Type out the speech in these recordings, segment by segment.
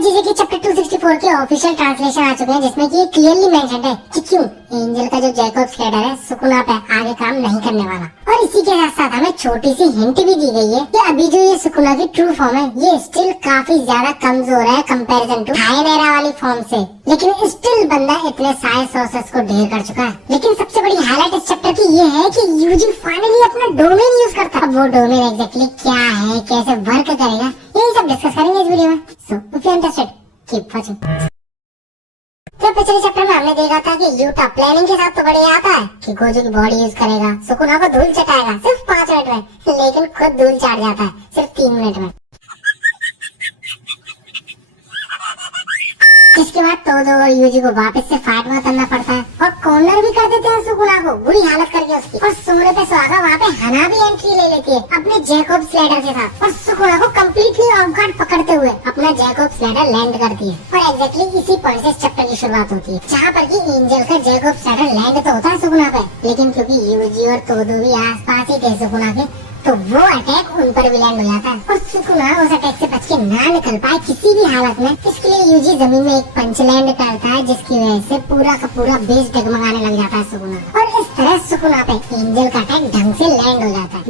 जैसे कि चैप्टर 264 के ऑफिशियल ट्रांसलेशन आ चुके हैं, जिसमें कि क्लियरली मेंशन्ड है कि क्यों एंजल का जो जैकब्स लैडर है सुकुना पे आगे काम नहीं करने वाला। और इसी के साथ साथ हमें छोटी सी हिंट भी दी गई है कि अभी जो ये सुकुना की ट्रू फॉर्म है ये स्टिल काफी ज्यादा कमजोर है कंपैरिजन टू हायनेरा वाली फॉर्म से, लेकिन स्टिल बंदा इतने सारे सोर्सेस को ढेर कर चुका है। लेकिन सबसे बड़ी हाईलाइट इस चैप्टर की ये है कि यूजी फाइनली अपना डोमेन यूज करता है। अब वो डोमेन एग्जैक्टली क्या है, कैसे वर्क करेगा, यही सब डिस्कस करेंगे इस वीडियो में। So if you are interested keep watching. तो पिछले चैप्टर में हमने देखा था कि यूटा प्लानिंग के साथ तो बढ़िया आता है कि गोजो की बॉडी यूज करेगा, सुकुना को धूल चटाएगा सिर्फ 5 मिनट में, लेकिन खुद धूल चाट जाता है सिर्फ 3 मिनट में। इसके बाद तोदो और यूजी को वापस से फाइट में करना पड़ता है और कॉर्नर भी कर देते हैं सुकुना को बुरी हालत करके उसकी। और सोने पे सुहागा वहाँ पे हना भी एंट्री ले लेती है अपने जैकब्स लैडर के साथ और सुकुना को कम्प्लीटली ऑफ गार्ड पकड़ते हुए अपना जैकब्स लैडर लैंड करती है। और एग्जैक्टली इसी पॉइंट से चैप्टर की शुरुआत होती है, जहाँ पर की एंजल का जैकब्स लैडर लैंड तो होता है सुकुना पे, लेकिन क्योंकि यूजी और तोदो भी आस पास ही थे सुकुना के, तो वो अटैक उन पर भी लैंड हो जाता है और सुकुना उस अटैक से बच के ना निकल पाए किसी भी हालत में। इसके लिए यूजी जमीन में एक पंच लैंड करता है, जिसकी वजह से पूरा का पूरा बेस डगमगाने लग जाता है सुकुना, और इस तरह सुकुना पे एंजल का अटैक ढंग से लैंड हो जाता है।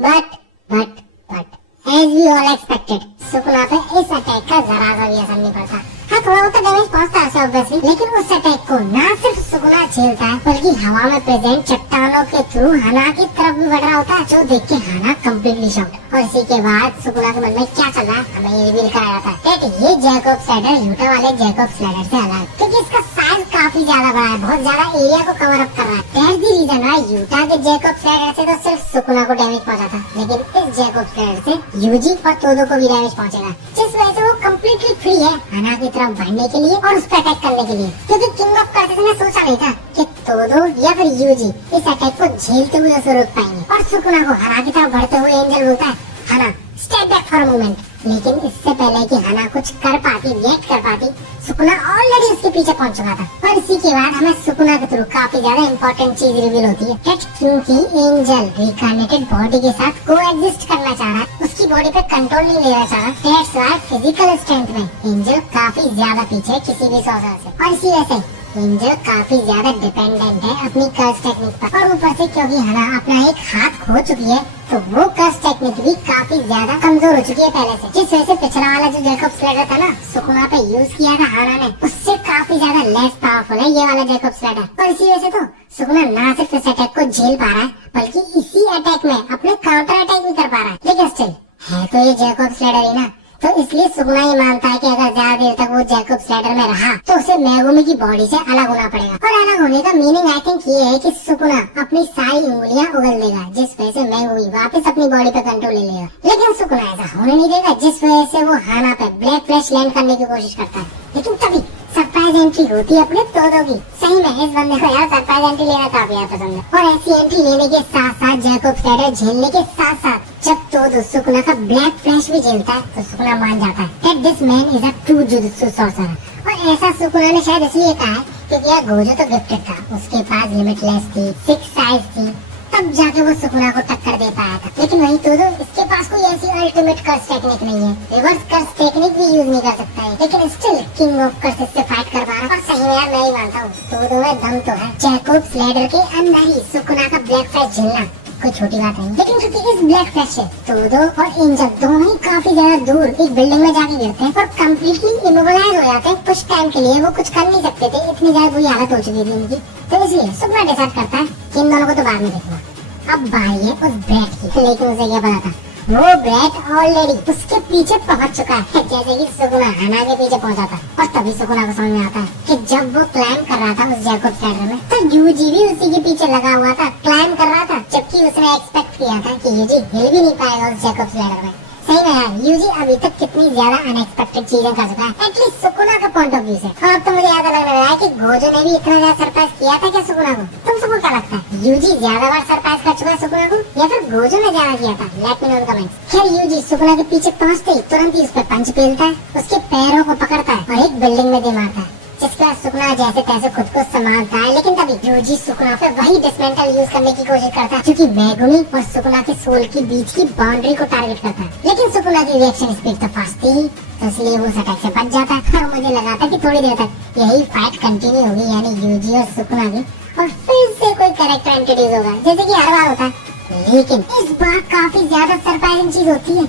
But as we all expected Sukuna पे इस अटैक का जरा सा भी असर नहीं पड़ता। हाँ, थोड़ा बहुत डैमेज पहुंचता है ऑब्वियसली, लेकिन उस अटैक को ना सिर्फ सुकुना झेलता है बल्कि हवा में प्रेजेंट चट्टानों के थ्रू हना की तरफ भी बढ़ रहा होता है, जो देख के हना कम्प्लीटली शॉक्ड। और इसी के बाद सुकुना के मन में क्या चल रहा है हमें ये रिवील कराया जाता है कि ये जैकब्स लैडर यूटा वाले जैकब्स लैडर से अलग, क्योंकि इसका साइज काफी ज्यादा बड़ा है, बहुत ज्यादा एरिया को कवर अप कर रहा है। That's the reason why Yuta के जैकब्स लैडर से तो सिर्फ सुकुना को डैमेज पहुंचा था, लेकिन इस जैकब्स लैडर से यूजी और तोदो को भी डैमेज पहुंचेगा, जिस वजह से वो कम्प्लीटली फ्री है हना की तरफ बढ़ने के लिए और उस पर अटैक करने के लिए। क्योंकि किंग ऑफ कर्सेस ने सोचा नहीं था कि तोदो या फिर यूजी इस अटैक को झेलते हुए उसे रोक पाएंगे। और सुकुना को हना की तरफ बढ़ते हुए एंजल बोलता है हना step back for a moment, लेकिन इससे पहले कि हना कुछ कर पाती, रिएक्ट कर पाती, सुकुना ऑलरेडी उसके पीछे पहुंच चुका था। और इसी के बाद हमें सुकुना के थ्रू काफी ज्यादा इंपॉर्टेंट चीज रिवील होती है कि क्योंकि एंजल रिकार्नेटेड बॉडी के साथ को एग्जिस्ट करना चाह रहा है, उसकी बॉडी पे कंट्रोल नहीं लेना चाह रहा, दैट्स व्हाई फिजिकल स्ट्रेंथ में एंजल काफी ज्यादा पीछे है किसी भी सॉर्सर से। और इसी वजह से एंजल काफी ज्यादा डिपेंडेंट है अपनी कर्स टेक्निक पर, और ऊपर से क्योंकि हना अपना एक हाथ खो चुकी है तो वो कर्स टेक्निक भी काफी ज्यादा कमजोर हो चुकी है पहले से, जिस वजह से पिछला वाला जो जैकब्स लैडर था ना सुकुना पे यूज किया था हना ने, उससे काफी ज्यादा लेस पावरफुल है ये वाला जैकब्स लैडर। और इसी वजह से तो सुकुना ना सिर्फ इस अटैक को झेल पा रहा है बल्कि इसी अटैक में अपने काउंटर अटैक भी कर पा रहा है। लेकिन स्टिल है तो ये जैकब्स लैडर ही ना, तो इसलिए सुकुना ये मानता है कि अगर ज्यादा देर तक वो जैकब्स लैडर में रहा तो उसे मेगुमी की बॉडी से अलग होना पड़ेगा। और अलग होने का मीनिंग आई थिंक ये है कि सुकुना अपनी सारी उंगलियां उगल देगा, जिस वजह से मेगुमी वापस अपनी बॉडी पे कंट्रोल ले लेगा। लेकिन सुकुना ऐसा होने नहीं देगा, जिस वजह से वो हाना पे ब्लैक फ्लैश लैंड करने की कोशिश करता है। लेकिन तभी सरप्राइज एंट्री होती है अपने तोदो की। सही में इस बंदे को यार सरप्राइज एंट्री लेना काफी यार पसंद है। और ऐसी एंट्री लेने के साथ साथ जैकब्स लैडर झेलने के साथ साथ जब तोदो सुकुना का ब्लैक फ्लैश भी झेलता है तो सुकुना मान जाता है that this man is a true jutsu sorcerer। और ऐसा सुकुना ने शायद इसलिए कहा है क्योंकि यार गोजो तो गिफ्टेड था, उसके पास लिमिटलेस थी, 6 साइज थी, तब जाके वो सुकुना को टक्कर दे पाया था। लेकिन वही तोदो इसके पास कोई ऐसी अल्टीमेट कर्स टेक्निक नहीं है, रिवर्स कर्स टेक्निक भी यूज नहीं कर सकता है, लेकिन स्टिल किंग ऑफ कर्सेस से फाइट कर पा रहा है। और सही में यार मैं ही मानता हूँ तोदो में दम तो है। जैकब्स लैडर के अंदर ही सुकुना का ब्लैक फ्लैश झेलना कोई छोटी बात नहीं, लेकिन क्योंकि इस ब्लैक फ्लैश से तोदो और एंजल दोनों ही काफी ज्यादा दूर एक बिल्डिंग में जाके गिरते हैं और कम्प्लीटली इमोबिलाइज हो जाते हैं। कुछ टाइम के लिए वो कुछ कर नहीं सकते थे, इतनी ज्यादा बुरी हालत हो चुकी थी इनकी। तो इसलिए सुकुना डिसाइड करता है कि इन दोनों को तो बाद में देखना। अब बारी है उस ब्रैट की, लेकिन उसे क्या पता था वो ब्रैट ऑलरेडी उसके पीछे पहुंच चुका है, जैसे कि सुकुना हना के पीछे पहुंचा था। और तभी सुकुना को समझ में आता है कि जब वो क्लाइम कर रहा था उस जैकब्स लैडर में तो यूजी भी उसी के पीछे लगा हुआ था, क्लाइम कर रहा था, जबकि उसने एक्सपेक्ट किया था कि यूजी हिल भी नहीं पाएगा उस जैकब्स लैडर में। सही में यार यूजी अभी तक कितनी ज्यादा अनएक्सपेक्टेड चीजें कर चुका है, एटलीस्ट सुकुना का पॉइंट ऑफ व्यू से। और अब तो मुझे याद लगने लगा है कि गोजो ने भी इतना ज्यादा सरप्राइज किया था क्या सुकुना को। तुम सबको क्या लगता है, यूजी ज्यादा बार सरप्राइज कर चुका है सुकुना को या फिर गोजो ने ज्यादा किया था? लेट मी नो इन कमेंट्स। खैर यूजी सुकुना के पीछे पहुंचते ही तुरंत ही उस पर पंच पेलता है, उसके पैरों को पकड़ता है और एक बिल्डिंग में दे मारता है, जिसका सुकुना जैसे तैसे खुद को संभालता है। लेकिन तभी यूजी सुकुना पे वही डिसमेंटल यूज करने की कोशिश करता है, क्योंकि मेगुमी और सुकुना के सोल के बीच की बाउंड्री को टारगेट करता है। लेकिन सुकुना की रिएक्शन स्पीड तो फास्ट थी, तो इसलिए वो उस अटैक से बच जाता है। और मुझे लगा था कि थोड़ी देर तक यही फाइट कंटिन्यू होगी, यानी यूजी और सुकुना की, और फिर से कोई कैरेक्टर इंट्रोड्यूस होगा जैसे कि हर बार होता है। लेकिन इस बार काफी ज्यादा सरप्राइजिंग चीज होती है,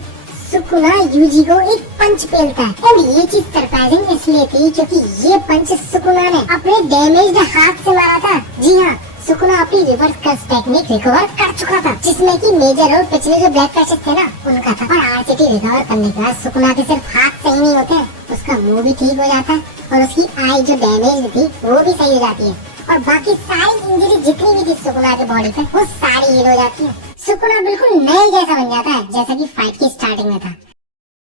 सुकुना यूजी को एक पंच पेलता है। और ये चीज सरप्राइजिंग इसलिए थी क्योंकि ये पंच सुकुना ने अपने डैमेज्ड हाथ से मारा था। जी हाँ, सुकुना अपनी रिवर्स कर्स टेक्निक रिकवर कर चुका था, जिसमें कि मेजर रोल पिछले जो ब्लैक पैचेस थे ना उनका था। और आरसीटी रिकवर करने के बाद सुकुना के सिर्फ हाथ सही नहीं होते, उसका मुंह भी ठीक हो जाता है और उसकी आई जो डैमेज थी वो भी सही हो जाती है, और बाकी सारी इंजरी जितनी भी थी सुकुना के बॉडी पे वो सारी हील हो जाती है। सुकुना बिल्कुल नए जैसा बन जाता है जैसा कि फाइट की स्टार्टिंग में था।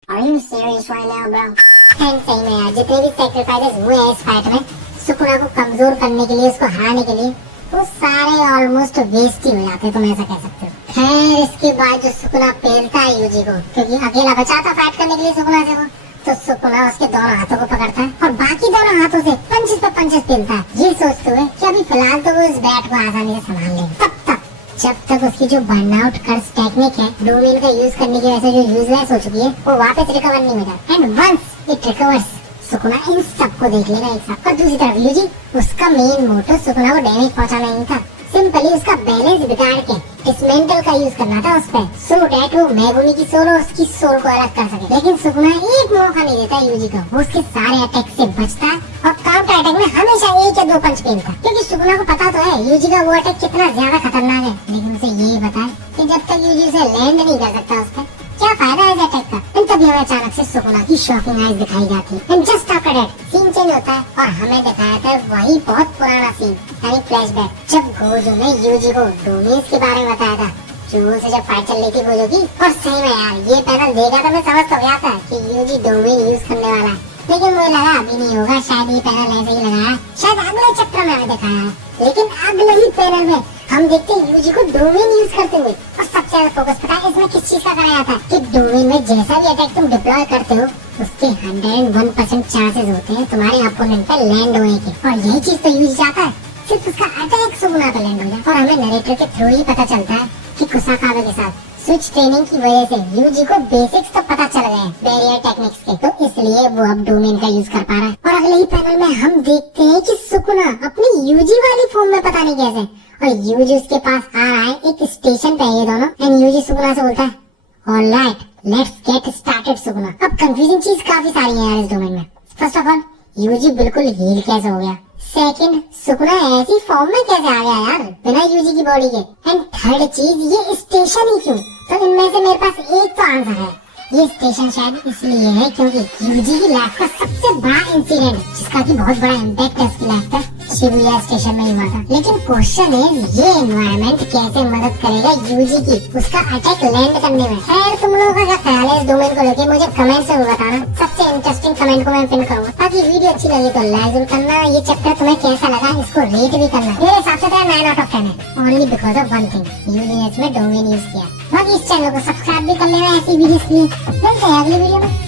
Are you serious right now, bro? सही में यार, जितने भी सैक्रिफाइसेस हुए हैं इस फाइट में सुकुना को कमजोर करने के लिए, उसको हराने के लिए, वो सारे ऑलमोस्ट वेस्ट ही हो जाते, तुम ऐसा कह सकते हो। खैर इसके बाद जो सुकुना पेलता है यूजी को, क्योंकि अकेला बचा था फाइट करने के लिए सुकुना से वो, तो सुकुना उसके दोनों हाथों को पकड़ता है और बाकी दोनों हाथों से पंचेस पे पंचेस पेलता है, ये सोचते हुए कि अभी फिलहाल तो वो इस बैट को आसानी से संभाल लेंगे। तब तक जब तक उसकी जो बर्नआउट कर्स टेक्निक है डोमेन का यूज करने की वजह से जो यूजलेस हो चुकी है, वो वापस रिकवर नहीं हो जाता। And once it recovers, Sukuna इन सबको देख लेगा एक साथ। और दूसरी तरफ यूजी, उसका मेन मोटिव सुकुना को डैमेज पहुंचाना नहीं था, सिंपली उसका बैलेंस बिगाड़ के डिसमेंटल का यूज करना था उस पे, सो दैट वो मेगुनी की सोल और उसकी सोल को अलग कर सके। लेकिन सुकुना एक मौका नहीं देता यूजी को, वो उसके सारे अटैक से बचता है और काउंटर अटैक में हमेशा एक या दो पंच पेलता, क्योंकि सुकुना को पता तो है यूजी का वो अटैक कितना ज्यादा खतरनाक है। लेकिन उसे ये पता है कि जब तक यूजी उसे लैंड नहीं कर सकता उस पर क्या फायदा है इस अटैक का। तभी हमें अचानक से सुकुना की शॉकिंग आइज दिखाई जाती है। And just after that scene change होता है और हमें दिखाया था वही बहुत पुराना सीन, यानी फ्लैशबैक, जब गोजो ने यूजी को डोमेन्स के बारे में बताया था, जो से जब फाइट चल रही थी गोजो की। और सही में यार ये पैनल देखा था मैं समझ तो गया था कि यूजी डोमेन यूज करने वाला है, लेकिन मुझे लगा अभी नहीं होगा, शायद ये पैनल ऐसे ही लगाया, शायद अगले चैप्टर में हमें दिखाया है। लेकिन अगले ही पैनल में हम देखते हैं यूजी को डोमेन यूज करते हुए। और सबसे ज्यादा फोकस पता है इसमें किस चीज का कराया था कि डोमेन में जैसा भी अटैक तुम डिप्लॉय करते हो उसके 101% चांसेस होते हैं तुम्हारे अपोनेंट पे लैंड होने के, और यही चीज तो यूजी चाहता है, सिर्फ उसका अटैक सुकुना पे लैंड हो जाए। और हमें नरेटर के थ्रू ही पता चलता है कि कुसाकाबे के साथ स्विच ट्रेनिंग की वजह से यूजी को बेसिक्स तो पता चल गए बैरियर टेक्निक्स के, तो इसलिए वो अब डोमेन का यूज कर पा रहा है। और अगले ही पैनल में हम देखते हैं कि सुकुना अपनी यूजी वाली फॉर्म में पता नहीं कैसे, और यूजी उसके पास आ रहा है एक स्टेशन पे ये दोनों। एंड यूजी सुकुना से बोलता है alright let's get started Sukuna. अब कंफ्यूजिंग चीज काफी सारी है यार इस डोमेन में। फर्स्ट ऑफ ऑल यूजी बिल्कुल हील कैसे हो गया, सेकंड सुकुना ऐसी फॉर्म में कैसे आ गया यार बिना यूजी की बॉडी के, एंड थर्ड चीज ये स्टेशन ही क्यों। तो इनमें से मेरे पास एक तो आंसर है, ये स्टेशन शायद इसलिए है क्योंकि यूजी की लाइफ का सबसे बड़ा इंसिडेंट जिसका की बहुत बड़ा इम्पैक्ट है उसकी लाइफ पर शिबुया स्टेशन में ही हुआ था। लेकिन क्वेश्चन है ये एनवायरनमेंट कैसे मदद करेगा यूजी की उसका अटैक लैंड करने में। खैर तुम लोगों का क्या ख्याल है इस डोमेन को लेके मुझे कमेंट से बताना, सबसे इंटरेस्टिंग कमेंट को मैं पिन करूंगा। ताकि वीडियो अच्छी लगी तो लाइक जरूर करना, ये चैप्टर तुम्हें कैसा लगा इसको रेट भी करना। मेरे हिसाब से 9 आउट ऑफ 10 है, only because of one thing, Yuji ने इसमें डोमेन यूज किया। बाकी इस चैनल को सब्सक्राइब भी कर लेना ऐसी वीडियोस के लिए। मिलते हैं अगली वीडियो में।